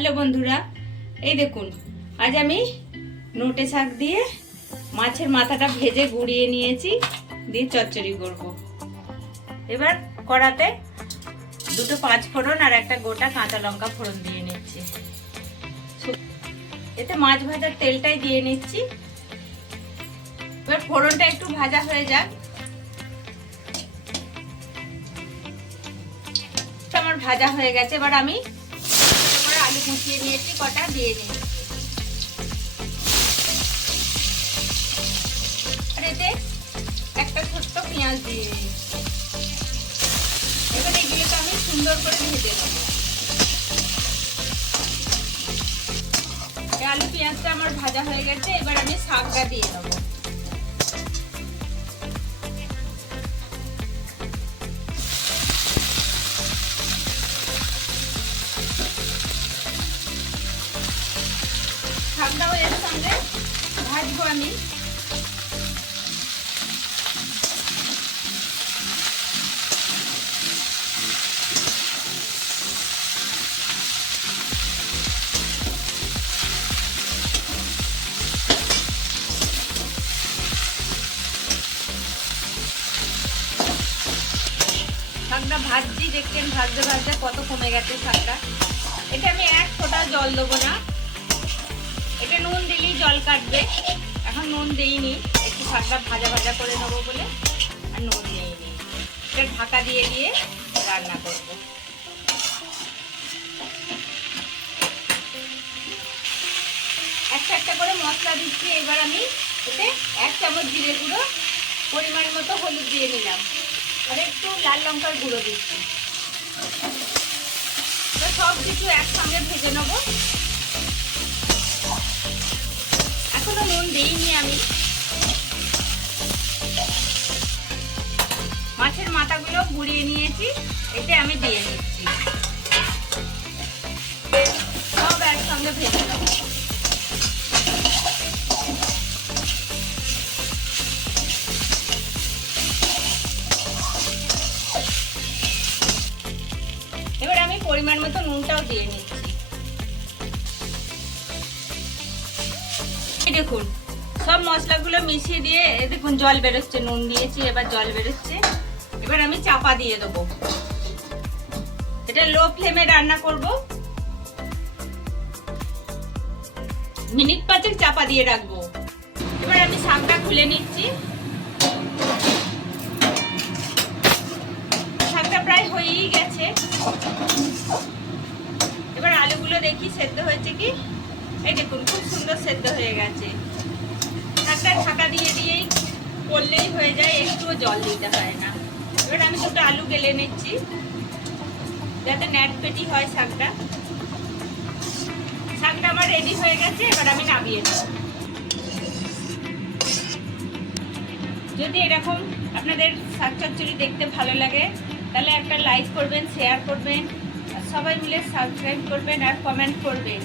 Hello বন্ধুরা, এই দেখুন, আজ আমি নোটে শাক দিয়ে মাছের মাথাটা ভেজে গুঁড়িয়ে নিয়েছি, দিয়ে চচ্চড়ি করব। এবার কড়াতে দুটো পাঁচ ফোড়ন আর একটা গোটা কাঁচা লঙ্কা ফোড়ন দিয়ে নিচ্ছি। এতে মাছ ভাজার তেলটাই দিয়ে নিচ্ছি। এবার ফোড়নটা একটু ভাজা হয়ে যাক। আমার ভাজা হয়ে গেছে, এবার আমি কটা দিয়ে নিই একটা ছোট্ট পেঁয়াজ দিয়ে নিই এবার এগুলোকে আমি সুন্দর করে ভেজে নেব। আলু পেঁয়াজটা আমার ভাজা হয়ে গেছে, এবার আমি শাকটা দিয়ে দেবো। শাকটাও এর সঙ্গে ভাজবো আমি। শাকটা ভাজছি, দেখছেন ভাজতে ভাজতে কত কমে গেছে শাকটা। এটা আমি এক ফোঁটা জল দেবো না। কাটবে। এখন নুন দিইনি, একটু শাকটা ভাজা ভাজা করে নেব বলে, আর নুন দিইনি। এটা ঢাকা দিয়ে দিয়ে রান্না করব। একটা একটা করে মশলা দিচ্ছি, এবার আমি এতে এক চামচ জিরে গুঁড়ো, পরিমাণ মতো হলুদ দিয়ে নিলাম আর একটু লাল লঙ্কার গুঁড়ো দিচ্ছি। সব কিছু একসঙ্গে ভেজে নেব। দিইনি আমি। মাছের মাথাগুলো গুঁড়িয়ে নিয়েছি, এতে আমি দিয়ে নিচ্ছি সব একসঙ্গে ভেজে নেব। এবার আমি পরিমাণ মতো নুনটাও দিয়ে নিচ্ছি। দেখুন সব মশলাগুলো মিশিয়ে দিয়ে দেখুন জল বেরোচ্ছে, নুন দিয়েছি, এবার জল বেরোচ্ছে। এবার আমি চাপা দিয়ে দেবো। এটা লো ফ্লেমে রান্না করব। মিনিট পাঁচেক চাপা দিয়ে রাখব। এবার আমি শাকটা খুলে নিচ্ছি। শাকটা প্রায় হয়েই গেছে। এবার আলুগুলো দেখি, সেদ্ধ হয়েছে কি? এই দেখুন, খুব সুন্দর সেদ্ধ হয়ে গেছে। শাকটা ঢাকা দিয়ে দিয়েই করলেই হয়ে যায়, একটুও জল দিতে হয় না। এবার আমি দুটো আলু গেলে নিচ্ছি, যাতে ন্যাট পেটি হয় শাকটা। শাকটা আমার রেডি হয়ে গেছে, এবার আমি নামিয়ে নেব। যদি এরকম আপনাদের শাক চচ্চড়ি দেখতে ভালো লাগে, তাহলে একটা লাইক করবেন শেয়ার করবেন সবাই মিলে সাবস্ক্রাইব করবেন আর কমেন্ট করবেন।